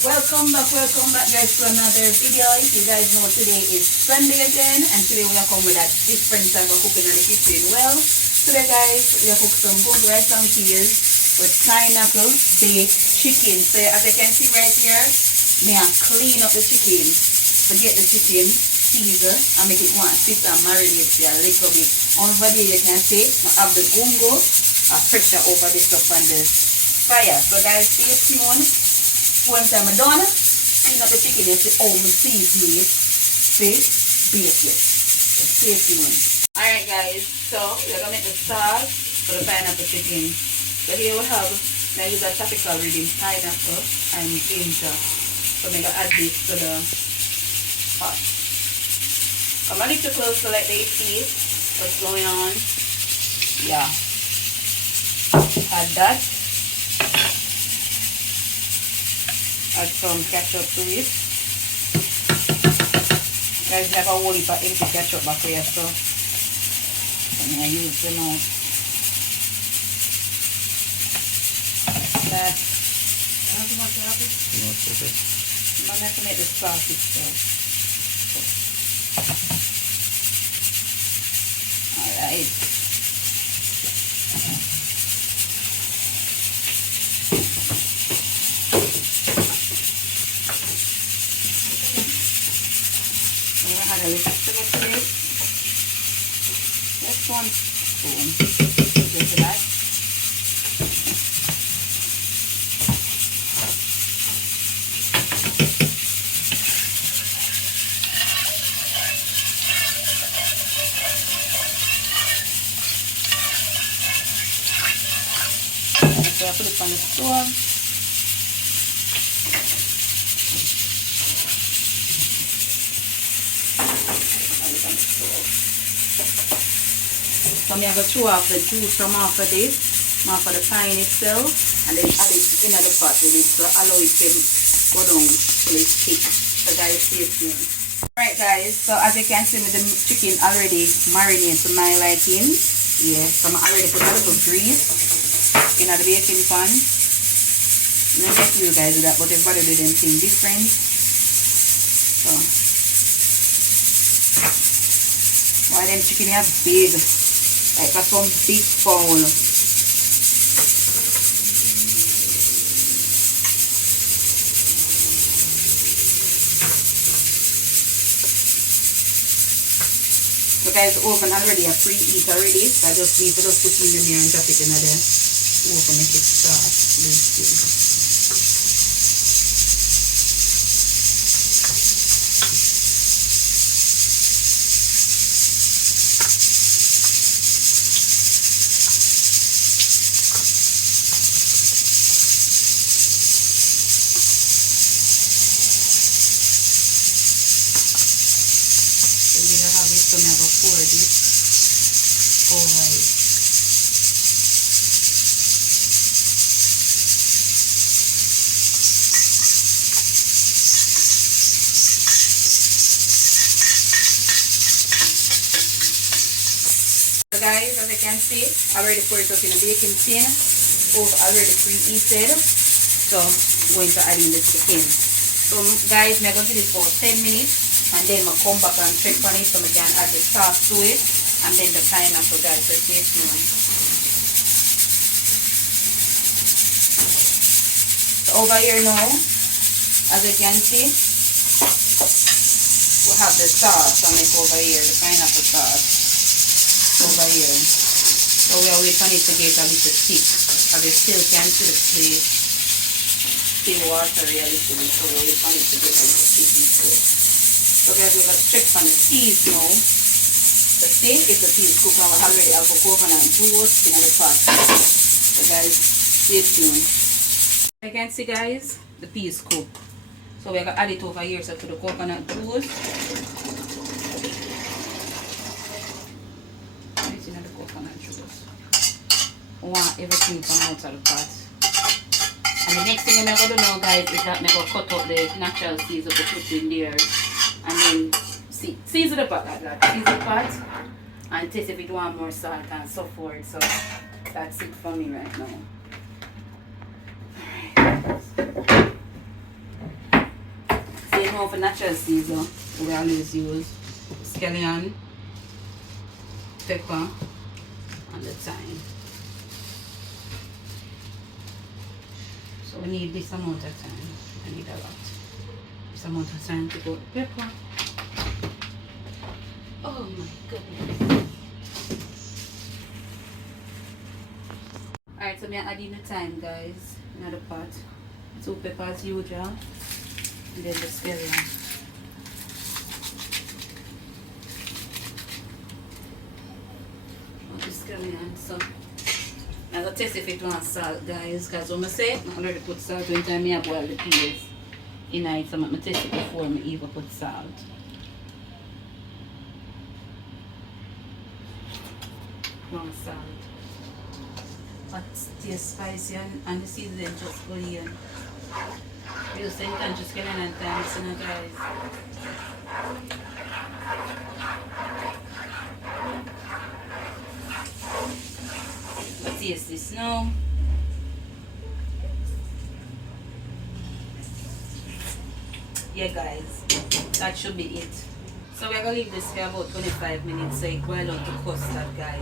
Welcome back guys to another video. You guys know today is Sunday again and today we are coming with a different type of cooking in the kitchen. Well, today guys, we are cooking some good rice and peas with pineapple baked chicken. So as you can see right here, me I clean up the chicken, forget the chicken, season and make it want to sit and marinate for a little bit. Over there you can see, I have the Gungo, I pressure over this up on the fire. So guys, stay tuned. Once I'm done, clean up the chicken and see how my season it. See, bake it. So stay tuned. Alright guys, so we're going to make the sauce for the pineapple chicken. So here we have, now use a tropical reading pineapple and ginger. So I'm going to add this to the pot. Come a little close so let they see what's going on. Yeah. Add that. Add some ketchup to it. Guys, have a whole heap of empty ketchup back here, so I'm going to use them out. That. How much you have it? Okay. I'm going to have to make the sauce itself. Alright. Add a little sugar to it. Just 1 spoon. Just that. So I put it on the stove. So I'm going to throw off the juice from off of this, off of the pine itself, and then add it in the pot with it, so allow it to go down till it's thick. So guys, stay tuned. Alright guys, so as you can see with the chicken already marinated to my liking, yeah, so I'm already put a little grease in the baking pan. I'm not get you guys with that, but everybody do them thing different. So why them chicken have big, like some big fowl. So guys, the oven already a preheat already, so I just need to just put in the mirror and drop it in the oven, make it start basting. So I'm going to pour this over it. So guys, as you can see, I already poured it up in a baking tin. Already preheated. So I'm going to add in the chicken. So guys, I'm going to do this for 10 minutes. And then I'll come back and check on it so I can add the sauce to it. And then the pineapple, guys, so stay tuned. So over here now, as you can see, we have the sauce I make over here, the pineapple sauce over here. So we are waiting for it to get a little thick. As you still can see the place, still watery a little bit, so we're waiting for it to get a little thickness. So guys, we're going to check on the peas now. So see if the peas cook, and we already have a coconut juice in the pot. So guys, stay tuned. You can see guys, the peas cook. So we're going to add it over here so to the coconut juice. It's in the coconut juice. We want everything come out of the pot. And the next thing I'm going to do now guys is that I'm going to cut out the natural seeds to put in there. And then season the pot like that. Season the pot and taste if it want more salt and so forth. So that's it for me right now. Alright. come out for natural season, we always use scallion, pepper, and the thyme. So we need this amount of thyme. I need a lot. This amount of thyme to go with pepper. Oh my goodness. Alright, so I'm adding the thyme, guys, in the pot. 2 peppers usual. And then the scallion. The scallion. So I'm going to test if it wants salt, guys, because when I say I'm already put salt when I boil the peas in it, so I'm going to test it before I even put salt. Wrong salt. But taste spicy and the seasoning just go in. You just think I'm just getting and thanks, you know, guys. Let's taste this now. Yeah, guys, that should be it. So we're gonna leave this for about 25 minutes so it boil out to custard, guys.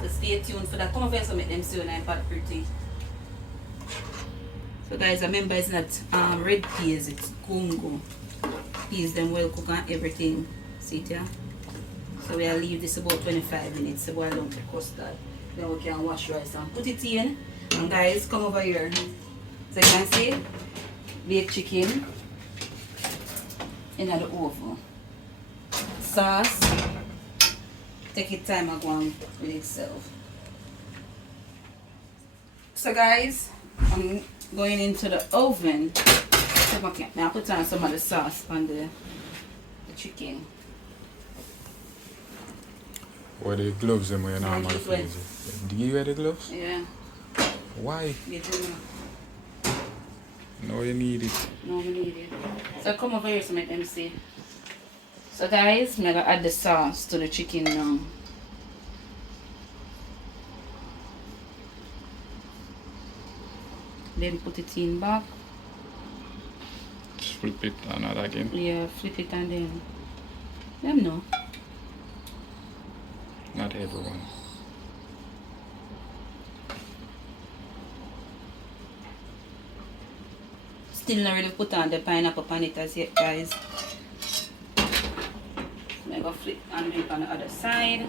So stay tuned for that. Come over here so make them see when I pot pretty. So guys, remember it's not red peas, it's Gungo. Peas them well cooked and everything. See it here? So we'll leave this about 25 minutes to boil down to custard. Then we can wash rice and put it in. And guys, come over here. So you can see baked chicken in the oven. Sauce. Take your time and go on with itself. So guys, I'm going into the oven. So I put on some of the sauce on the chicken. What are the gloves them when you normally use? Do you wear the gloves? Yeah. Why? You do not. No, you need it. No, we need it. So come over here so make them see. So guys, I'm gonna add the sauce to the chicken now. Then put it in back. Just flip it and add again. Yeah, flip it and then them know. Not everyone. Still not really put on the pineapple on it as yet, guys. I'm gonna flip and make on the other side.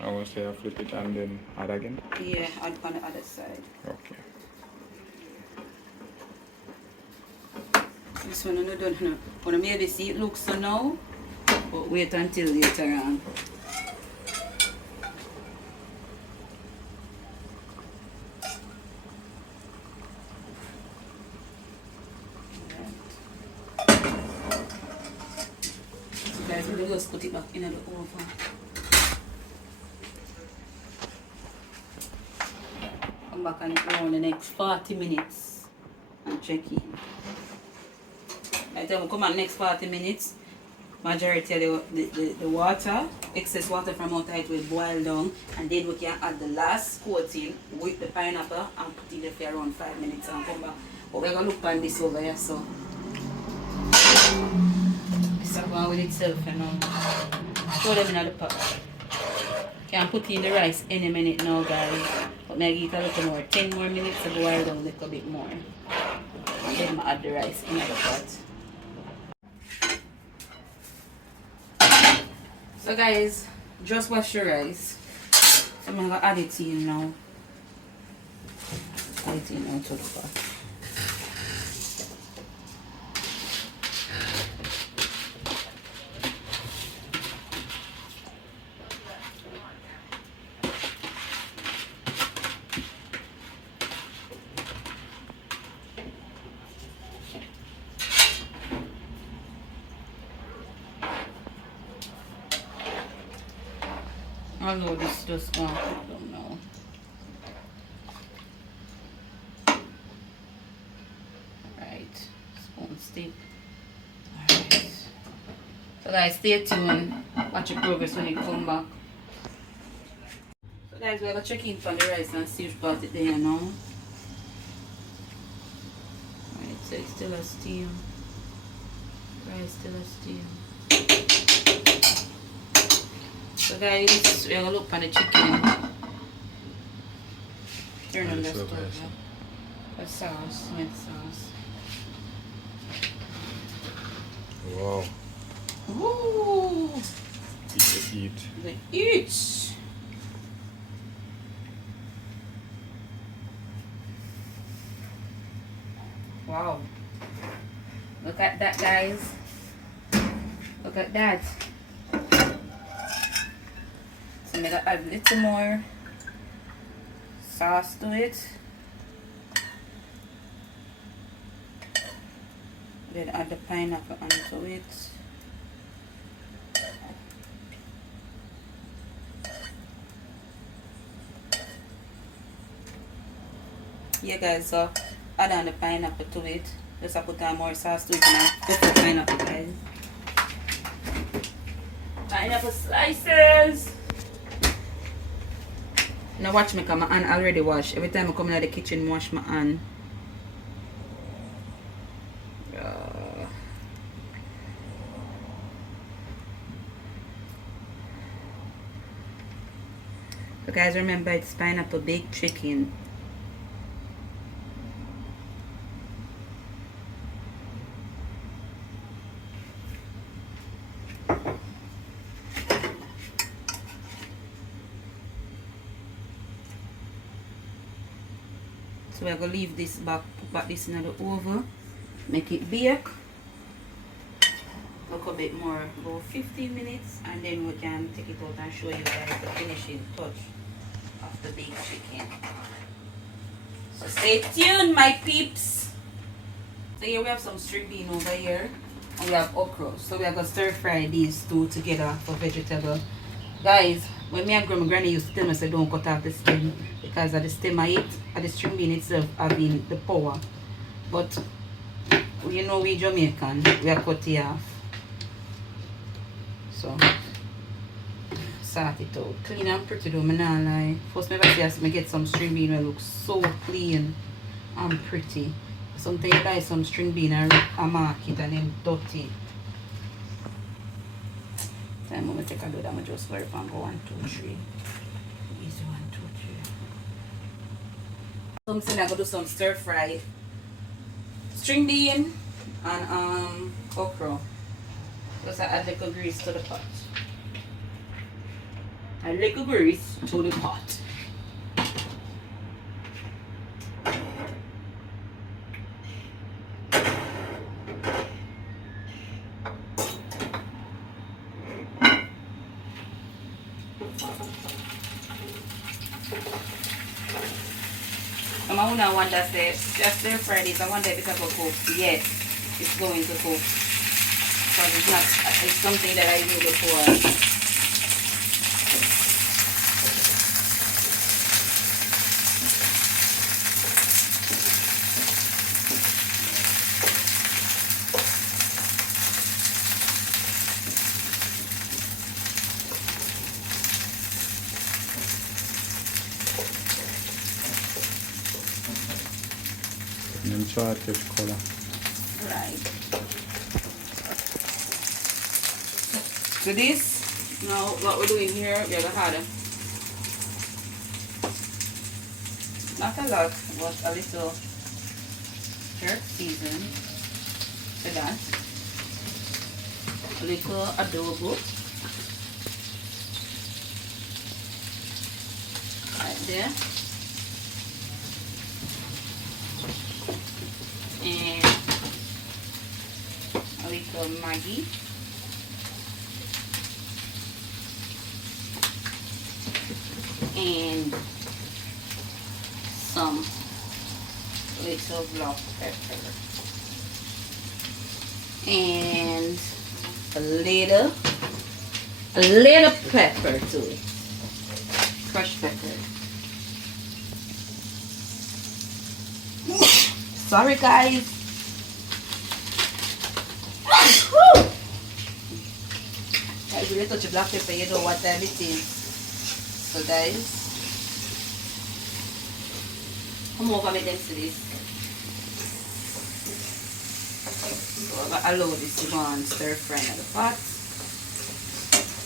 I want to say I flip it and then add again? Yeah, add on the other side. Okay. This one I'm not done now. But maybe see it looks so now, but wait until later on. So guys, we'll just put it back in the oven. Come back and around the next 40 minutes and check in. By the time we come on next 40 minutes, majority of the water, excess water from outside will boil down, and then we can add the last coating with the pineapple and put it there for around 5 minutes and come back. But we're going to look on this over here, so it's going with itself, you know. Throw them in the pot. Can put in the rice any minute now, guys. But maybe give it a little more, 10 more minutes to boil down a little bit more. And then I add the rice in the pot. So guys, just wash your rice. So I'm going to add it in now. Add it in now to the pot. Although this just gone, I don't know. Alright, spoon stick. Alright. So guys, stay tuned. Watch your progress when you come back. So guys, we're gonna check in for the rice and see if got it there now. So it's still a steam. Rice still a steam. So guys, we're gonna look on the chicken. Turn on the stove. The sauce, mint sauce. Wow. Ooh! Eat. The eat! Wow. Look at that, guys. Look at that. So I'm gonna add a little more sauce to it. Then add the pineapple onto it. Yeah guys, so add on the pineapple to it. Just I put on more sauce to it and I put the pineapple, guys. Pineapple slices. Now watch me, cause my hand already washed. Every time I come in the kitchen, wash my hand. So guys, remember it's pineapple baked chicken. So we're gonna leave this back, put back this in the oven, make it bake. Look a bit more, about 15 minutes, and then we can take it out and show you guys the finishing touch of the baked chicken. So stay tuned, my peeps. So here we have some string bean over here, and we have okra. So we are gonna stir fry these two together for vegetable. Guys, when me and granny used to tell me, say don't cut off the stem, because of the stem I eat, and the string bean itself having the power. But you know we Jamaican, we are cut it off. So sort it out. Clean and pretty though, me not lie. First me ever see me get some string bean will look so clean and pretty. Sometimes you buy some string bean and mark it and then dirty. Time I'm take a load, I'm just go up and go 1, 2, 3. Easy 1, 2, 3. So I'm saying I'm gonna do some stir fry string bean and okra. Just I add little grease to the pot. A little grease to the pot. I don't want to say just stir fry this. I wonder if it's going to cook. Yes, it's going to cook. Because it's something that I do before. Nem czartek kola. Right. So this, now what we're doing here, we're going to add not a lot, but a little jerk season to that. A little adobo. Right there. And a little Maggi. And some little black pepper. And a little pepper to it. Crushed pepper. Sorry guys. Guys, when you touch black pepper, you know what time it is. So guys, come over, make them see this. So I'm gonna allow this to go and stir fry in the pot.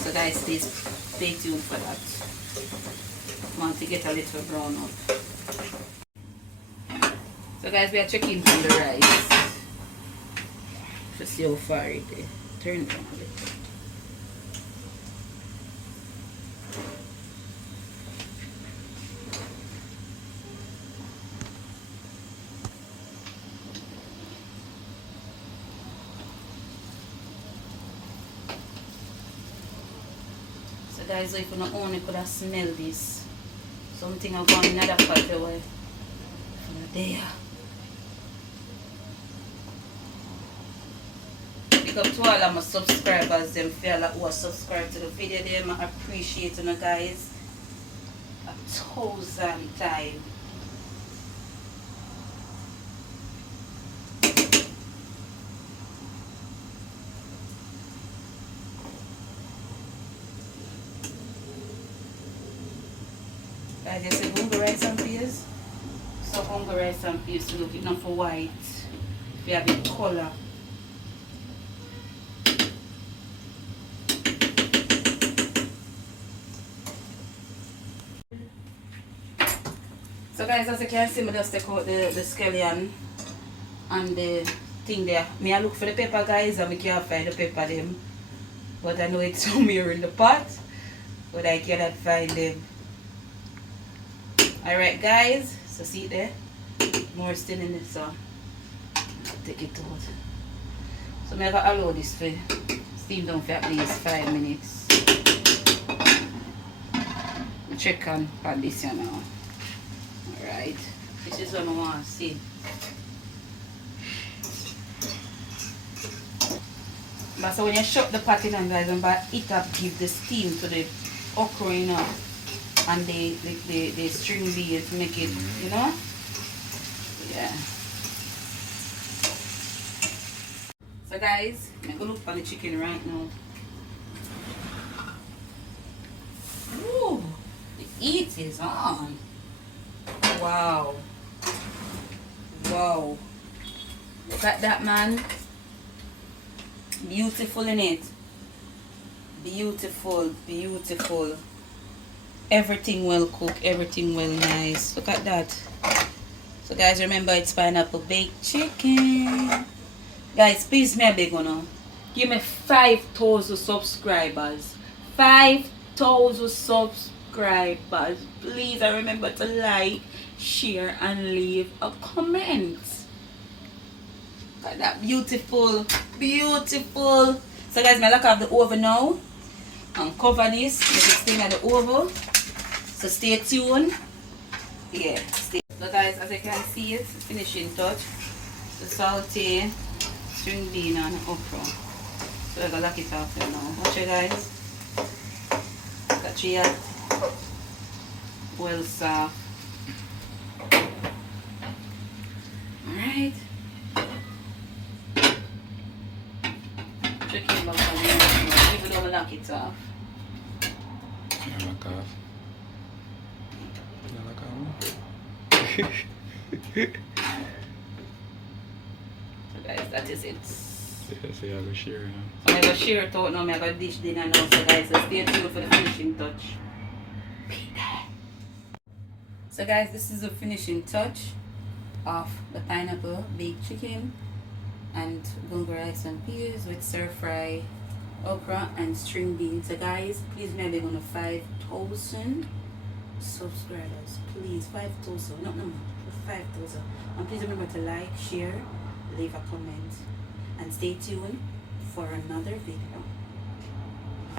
So guys, please stay tuned for that. I want to get a little brown up. So guys, we are checking from the rice to see how far it is. Turn it on a little. So guys, if you don't only could have smell this, something I've gone in another part away from there. Big up to all of my subscribers, them feel like who are subscribed to the video, them I appreciate you guys 1,000 times. Guys, you say Gungo rice and peas. So Gungo rice and peas to look enough for white. If you have a color. So guys, as you can see, I just take out the scallion and the thing there. I look for the pepper, guys, and I can't find the pepper them. But I know it's somewhere in the pot. But I cannot find them. Alright guys, so see it there? More still in it, so take it out. So I'm going to allow this for steam down for at least 5 minutes. Check on this here now. Alright, this is what I want to see. But so when you shut the pot in, guys, and it up give the steam to the okra, you know, and the string beans make it, you know. Yeah. So guys, I'm gonna look for the chicken right now. Ooh, the heat is on. Wow. Wow. Look at that, man. Beautiful in it. Beautiful, beautiful. Everything well cooked, everything well nice. Look at that. So guys, remember it's pineapple baked chicken. Guys, please me a big one. Give me 5,000 subscribers. 5,000 subscribers. Please, and remember to like, share, and leave a comment. Look at that, beautiful, beautiful. So guys, I look at the oven now and cover this. Let it stay in the oven. So stay tuned. Yeah, stay. So guys, as you can see, it's finishing touch. The saute, string bean, and okra. So I'm gonna lock it off now. Watch it, guys. Got you well soft. Alright. Chicken back on the even though I lock it off. Yeah, lock off. Yeah, lock off. So guys, that is it. Yeah, so you have a share now. So I'm going to share it out now. I'm going to dish dinner now. So guys, so stay tuned for the finishing touch. Be there. So guys, this is the finishing touch of the pineapple baked chicken and gungo rice and peas with stir fry okra and string beans. So guys, please maybe go to 5,000 subscribers. Please, 5,000, not no more, 5,000. And please remember to like, share, leave a comment, and stay tuned for another video.